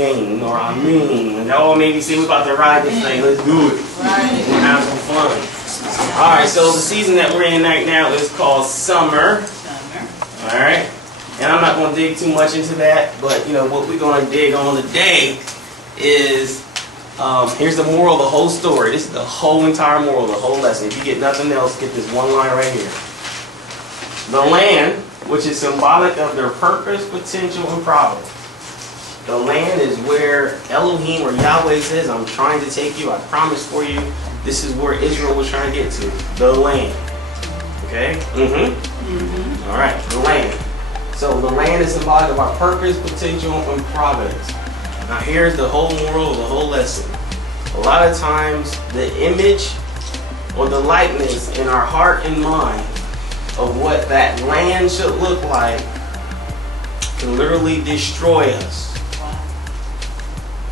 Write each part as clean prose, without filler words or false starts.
Amen or Amen. And oh, maybe see, we're about to ride this thing. Let's do it. Right. We'll have some fun. All right, so the season that we're in right now is called summer. All right, and I'm not going to dig too much into that, but you know what we're going to dig on today is here's the moral of the whole story. This is the whole entire moral, the whole lesson. If you get nothing else, get this one line right here. The land, which is symbolic of their purpose, potential, and providence. The land is where Elohim or Yahweh says, I'm trying to take you, I promise for you. This is where Israel was trying to get to. The land. Okay? All right, the land. So the land is symbolic of our purpose, potential, and providence. Now here's the whole moral of the whole lesson. A lot of times the image or the likeness in our heart and mind of what that land should look like can literally destroy us.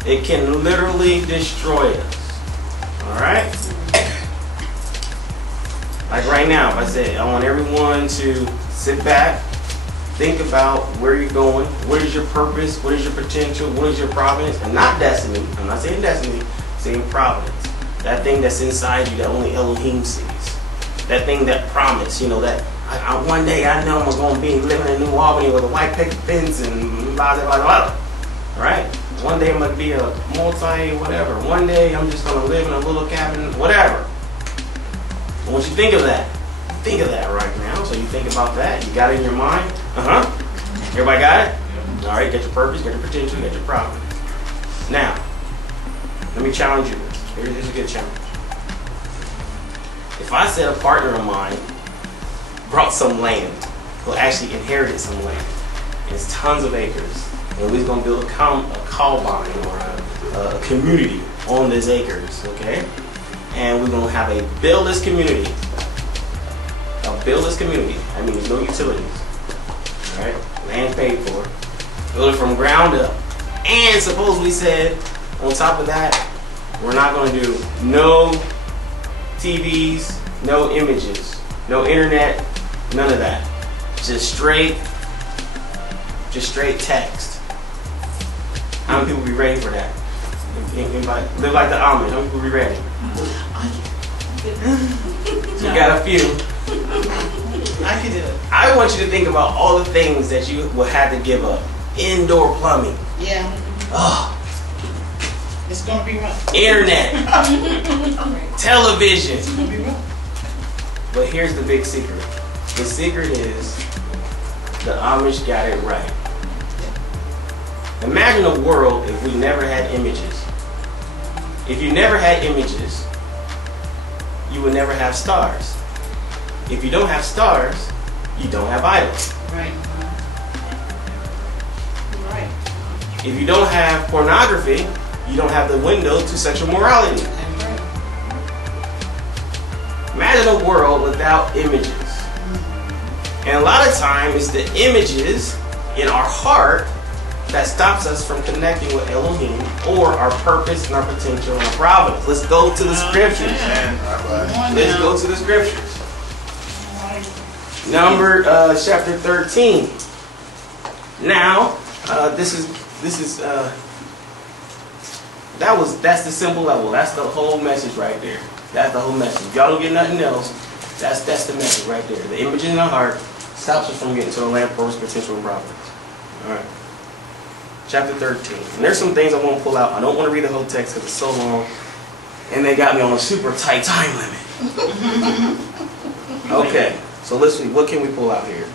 It can literally destroy us. Alright? Like right now, if I said I want everyone to sit back, think about where you're going, what is your purpose, what is your potential, what is your providence, and not destiny. I'm not saying destiny, I'm saying providence. That thing that's inside you that only Elohim sees. That thing that promise, you know, that one day I know I'm going to be living in New Albany with a white picket fence and blah, blah, blah, blah. Right? One day I'm going to be a multi-whatever. One day I'm just going to live in a little cabin, whatever. I want you to think of that. Think of that right now. So you think about that. You got it in your mind? Everybody got it? All right, get your purpose, get your potential, get your providence. Now, let me challenge you. Here's a good challenge. If I said a partner of mine brought some land, who actually inherited some land, it's tons of acres, and we're going to build a colony or a community on these acres, okay? And we're going to have a buildless community. A buildless community. That means no utilities. All right? Land paid for. Build it from ground up. And supposedly said, on top of that, we're not going to do no TVs, no images, no internet, none of that. Just straight text. How many people be ready for that? Live like the Amish. How many people be ready? You got a few. I can do it. I want you to think about all the things that you will have to give up. Indoor plumbing. Yeah. Oh. It's going to be rough. Internet. Television. It's going to be rough. But here's the big secret. The secret is the Amish got it right. Imagine a world if we never had images. If you never had images, you would never have stars. If you don't have stars, you don't have idols. Right. Right. If you don't have pornography, you don't have the window to sexual morality. That's right. Imagine a world without images. And a lot of times it's the images in our heart that stops us from connecting with Elohim or our purpose and our potential and our providence. Let's go to the scriptures. Let's go to the scriptures. Number chapter 13. Now, that's the simple level. That's the whole message right there. That's the whole message. If y'all don't get nothing else, that's the message right there. The image in our heart stops us from getting to the land, purpose, potential, and providence. All right. Chapter 13. And there's some things I want to pull out. I don't want to read the whole text because it's so long. And they got me on a super tight time limit. Okay. So let's see. What can we pull out here?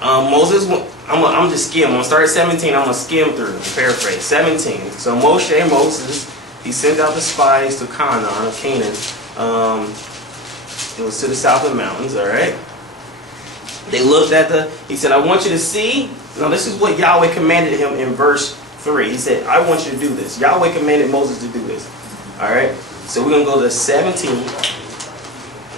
Moses, I'm just skimming. I'm going to start at 17. I'm going to skim through. Paraphrase. 17. So Moses, he sent out the spies to Canaan. It was to the south of the mountains, all right? They looked at he said, I want you to see. Now this is what Yahweh commanded him in verse 3. He said, I want you to do this. Yahweh commanded Moses to do this. All right? So we're going to go to 17.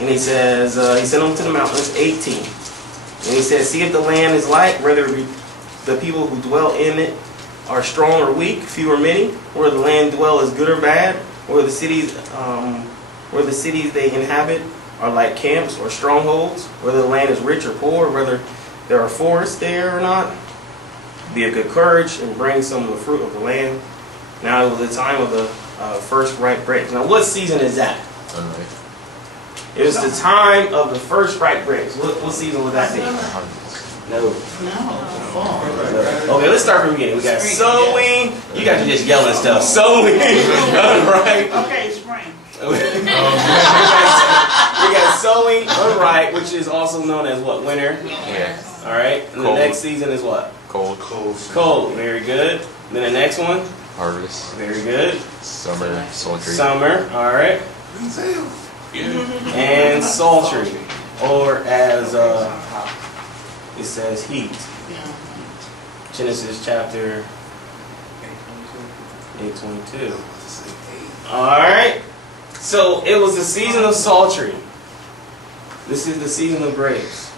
And he says, he sent them to the mountains, 18. And he says, see if the land is light, whether the people who dwell in it are strong or weak, few or many, whether the land dwell is good or bad, whether the cities they inhabit are like camps or strongholds, whether the land is rich or poor, whether there are forests there or not. Be of good courage and bring some of the fruit of the land. Now it was the time of the first ripe grapes. Now what season is that? It was the time of the first ripe grapes. What season would that be? No. No, fall. Okay, let's start from the beginning. We got sowing. You guys are just yelling stuff. Sowing, unripe. Okay, spring. We got sowing, unripe, which is also known as what? Winter. Yeah. All right. And the Cold. next season is what? Cold. Cold. Very good. Then the next one. Harvest. Very good. Summer. Sultry. Summer. All right. And sultry, or as it says, heat. Genesis chapter 8:22. All right. So it was the season of sultry. This is the season of grapes.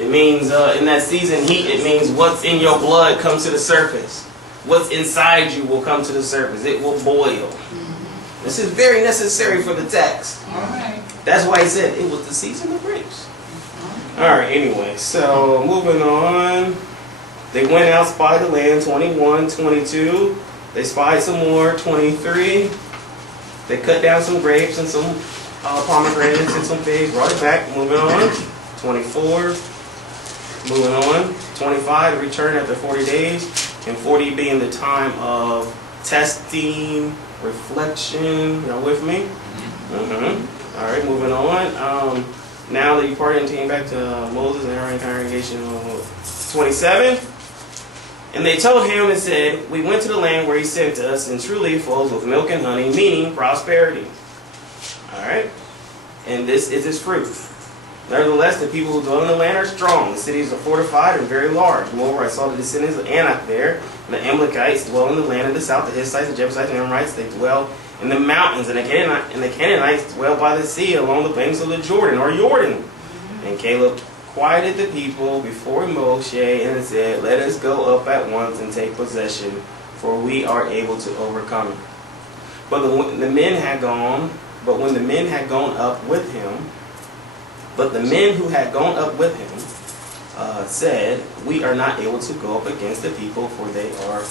It means in that season heat, it means what's in your blood comes to the surface. What's inside you will come to the surface. It will boil. This is very necessary for the text. Alright. That's why he said it was the season of grapes. Alright, anyway, so moving on. They went out, spied the land, 21, 22. They spied some more, 23. They cut down some grapes and some pomegranates and some figs, brought it back, moving on. 24, moving on. 25, return after 40 days. And 40 being the time of testing, reflection. Y'all with me? Mm-hmm. All right, moving on. Now the departed and came back to Moses and Aaron congregation 27. And they told him and said, we went to the land where he sent us, and truly it flows with milk and honey, meaning prosperity. All right? And this is its fruit. Nevertheless, the people who dwell in the land are strong. The cities are fortified and very large. Moreover, I saw the descendants of Anak there. And the Amalekites dwell in the land of the south. The Hittites, the Jebusites, and the Amorites, they dwell in the mountains. And the Canaanites dwell by the sea along the banks of the Jordan, or Jordan. And Caleb quieted the people before Moshe and said, let us go up at once and take possession, for we are able to overcome it. But when the men had gone up with him, but the men who had gone up with him said, we are not able to go up against the people, for they are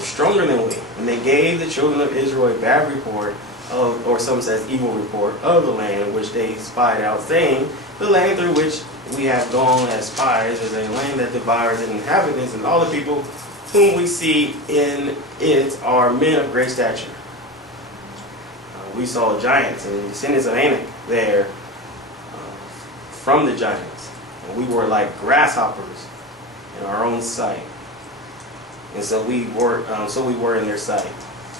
stronger than we. And they gave the children of Israel a bad report, or some says evil report, of the land which they spied out, saying, the land through which we have gone as spies is a land that devours its inhabitants, and all the people whom we see in it are men of great stature. We saw giants and descendants of Anak there from the giants, and we were like grasshoppers in our own sight, and so we were in their sight.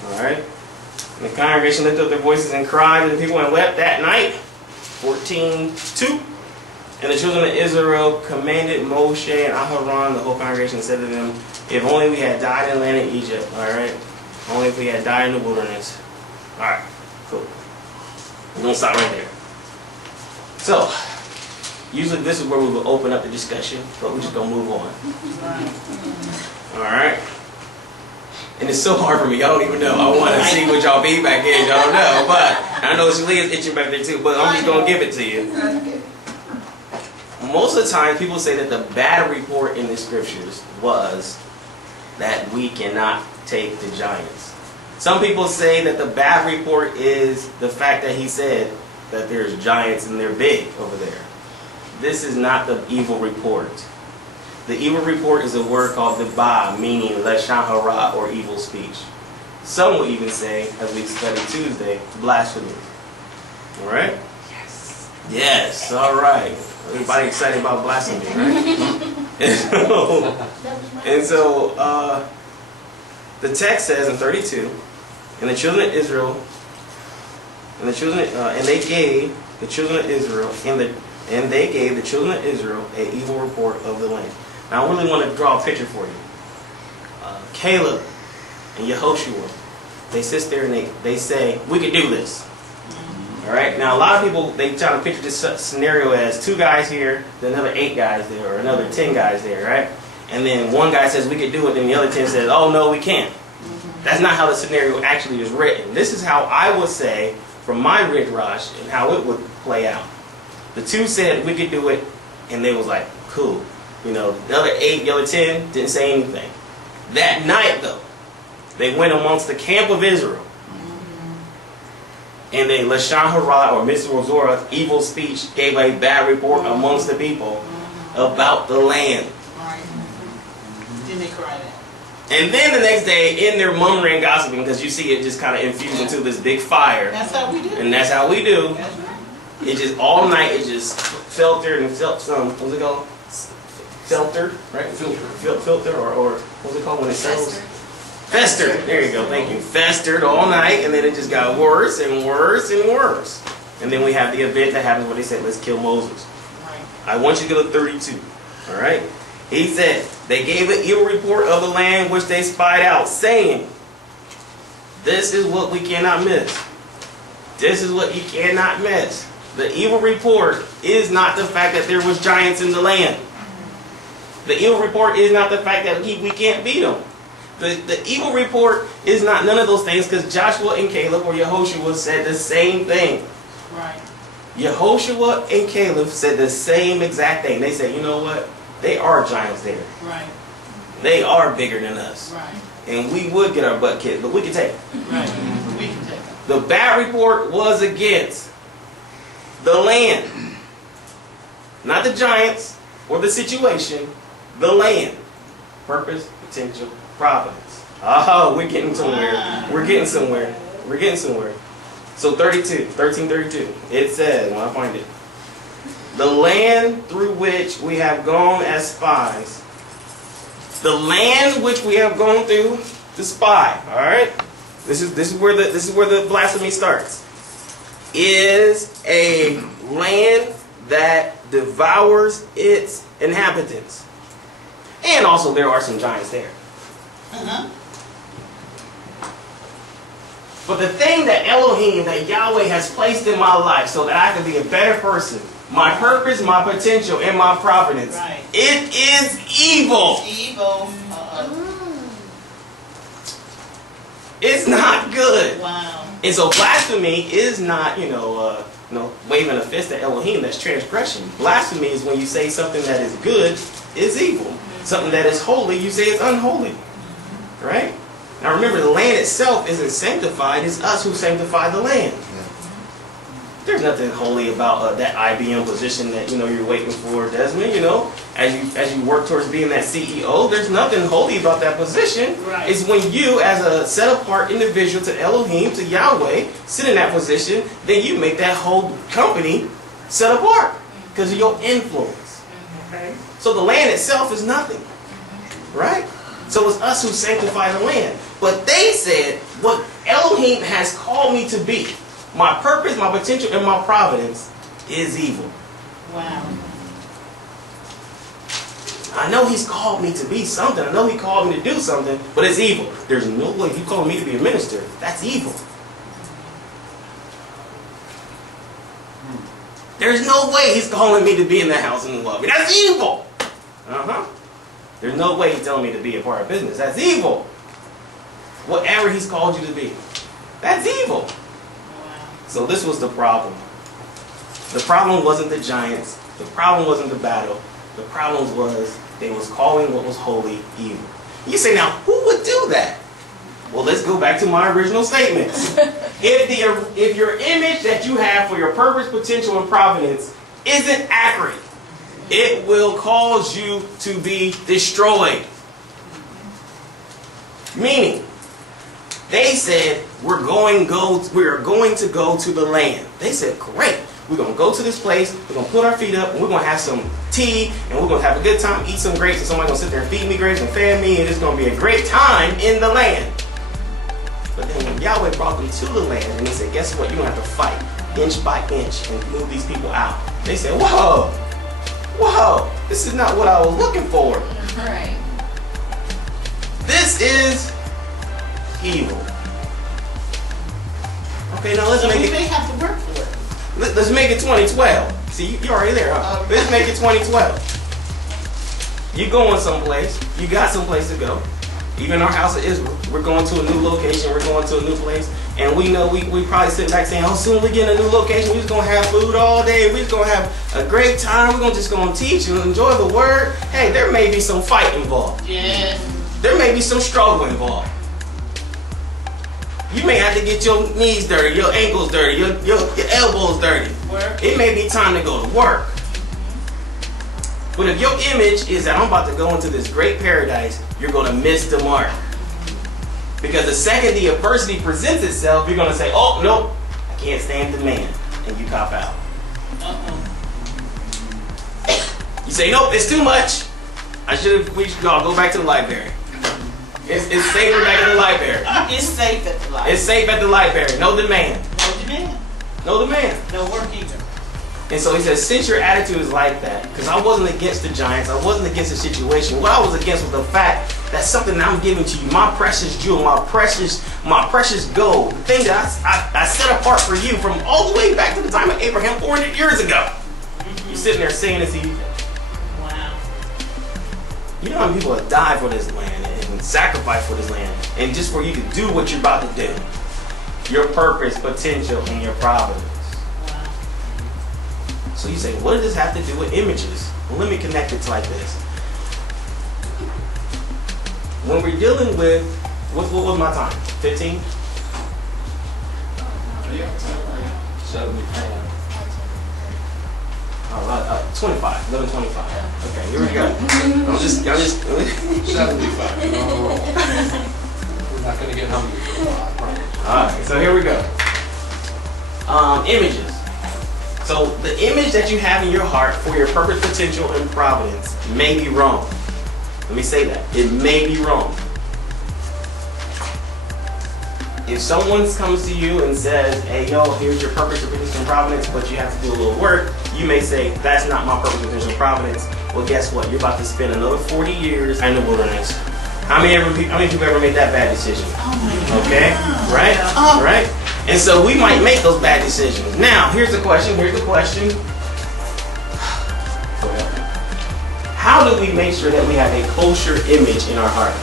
All right. And the congregation lifted up their voices and cried, and the people and wept that night. 14:2. And the children of Israel commanded Moshe and Aharon, the whole congregation, said to them, if only we had died in the land of Egypt. All right. Only if we had died in the wilderness. All right. Cool. We're gonna stop right there. So. Usually this is where we will open up the discussion, but we're just going to move on. Alright? And it's so hard for me, y'all don't even know. I want to see what y'all feedback is, y'all don't know. But I know Shalea's itching back there too, but I'm just going to give it to you. Most of the time, people say that the bad report in the scriptures was that we cannot take the giants. Some people say that the bad report is the fact that he said that there's giants and they're big over there. This is not the evil report. The evil report is a word called the ba, meaning lashon hara, or evil speech. Some will even say, as we studied Tuesday, blasphemy. All right? Yes. Yes. All right. Everybody excited about blasphemy, right? and so the text says in 32, and the children of Israel, and they gave the children of Israel and they gave the children of Israel an evil report of the land. Now I really want to draw a picture for you. Caleb and Yehoshua, they sit there and they say, we could do this. All right. Now a lot of people, they try to picture this scenario as 2 guys here, then another 8 guys there, or another 10 guys there, right? And then one guy says we could do it, and the other 10 says, oh no, we can't. That's not how the scenario actually is written. This is how I would say, from my Midrash, and how it would play out. The 2 said we could do it, and they was like, Cool. You know, the other 8, the other 10 didn't say anything. That night, though, they went amongst the camp of Israel. And then Lashon Hara, or Mr. Zora, evil speech, gave a bad report amongst the people about the land. Right. Then they cried out. And then the next day, in their murmuring and gossiping, because you see it just kind of infused into this big fire. That's how we do. And that's how we do. That's right. It just, all night, it just filtered and felt some, what's it called? Filtered, right? Filter, or what's it called when it settles? Festered. There you go. Thank you. Festered all night, and then it just got worse and worse and worse. And then we have the event that happens where they said, let's kill Moses. Right. I want you to go to 32. All right? He said, they gave an evil report of the land which they spied out, saying, this is what we cannot miss. This is what you cannot miss. The evil report is not the fact that there was giants in the land. The evil report is not the fact that we can't beat them. The evil report is not none of those things, because Joshua and Caleb or Yehoshua said the same thing. Right. Yehoshua and Caleb said the same exact thing. They said, you know what? They are giants there. Right. They are bigger than us. Right. And we would get our butt kicked, but we can take it. Right. We can take it. The bad report was against the land. Not the giants or the situation. The land. Purpose, potential, providence. Oh, we're getting somewhere. We're getting somewhere. We're getting somewhere. So 1332. It says, when I find it, the land through which we have gone as spies. The land which we have gone through to spy. All right. This is where the blasphemy starts. Is a land that devours its inhabitants. And also there are some giants there. Uh-huh. But the thing that Elohim, that Yahweh has placed in my life so that I can be a better person, my purpose, my potential, and my providence, Right. it is evil. Evil. It's not good. Wow. And so blasphemy is not, waving a fist at Elohim. That's transgression. Blasphemy is when you say something that is good is evil. Something that is holy, you say is unholy. Right? Now remember, the land itself isn't sanctified. It's us who sanctify the land. There's nothing holy about that IBM position that you're waiting for, Desmond. As you work towards being that CEO, there's nothing holy about that position. Right. It's when you, as a set-apart individual to Elohim, to Yahweh, sit in that position, then you make that whole company set apart because of your influence. Okay. So the land itself is nothing, right? So it's us who sanctify the land. But they said, what Elohim has called me to be, my purpose, my potential, and my providence is evil. Wow. I know he's called me to be something. I know he called me to do something, but it's evil. There's no way he called me to be a minister. That's evil. There's no way he's calling me to be in the house and love me. That's evil. There's no way he's telling me to be a part of business. That's evil. Whatever he's called you to be, that's evil. So this was the problem. The problem wasn't the giants. The problem wasn't the battle. The problem was they was calling what was holy evil. You say, now, who would do that? Well, let's go back to my original statements. If your image that you have for your purpose, potential, and providence isn't accurate, it will cause you to be destroyed. Meaning, they said, we're going to go to the land. They said, great. We're going to go to this place. We're going to put our feet up, and we're going to have some tea, and we're going to have a good time, eat some grapes, and somebody's going to sit there and feed me grapes and fan me, and it's going to be a great time in the land. But then when Yahweh brought them to the land, and he said, guess what? You're going to have to fight inch by inch and move these people out. They said, whoa, this is not what I was looking for. Right. This is evil. Okay, now let's So make we it. may have to work for it. Let's make it 2012. See, you're already there, huh? Let's make it 2012. You going someplace. You got someplace to go. Even our house of Israel. We're going to a new location. We're going to a new place. and we know we probably sit back saying, oh, soon we get in a new location, we just gonna have food all day, we just gonna have a great time, we're just gonna teach and enjoy the word. Hey, there may be some fight involved. Yes. There may be some struggle involved. You may have to get your knees dirty, your ankles dirty, your elbows dirty. Work. It may be time to go to work. But if your image is that I'm about to go into this great paradise, you're going to miss the mark. Because the second the adversity presents itself, you're going to say, oh, nope, I can't stand the man. And you cop out. You say, nope, it's too much. We should go back to the library. It's safer back in the library. It's safe at the library. It's safe at the library. No demand. No demand. No demand. No work either. And so he says, since your attitude is like that, because I wasn't against the Giants, I wasn't against the situation. What I was against was the fact that something that I'm giving to you, my precious jewel, my precious gold, the thing that I set apart for you from all the way back to the time of Abraham 400 years ago. You're sitting there saying this evening. Wow. You know how many people have died for this land and sacrificed for this land, and just for you to do what you're about to do. Your purpose, potential, and your providence. So you say, what does this have to do with images? Well, let me connect it to like this. When we're dealing with, what was my time? 15? 25, 11:25. Okay, here we go. Y'all just 75. We're not going to get hungry for a while, I promise. Alright, so here we go. Images. So the image that you have in your heart for your purpose, potential, and providence may be wrong. Let me say that. It may be wrong. If someone comes to you and says, hey, yo, here's your purpose, potential, and providence, but you have to do a little work, you may say, that's not my purpose, potential, and providence. Well, guess what? You're about to spend another 40 years in the wilderness. How many people ever made that bad decision? Okay? Right? Right? And so we might make those bad decisions. Now, here's the question. How do we make sure that we have a kosher image in our heart?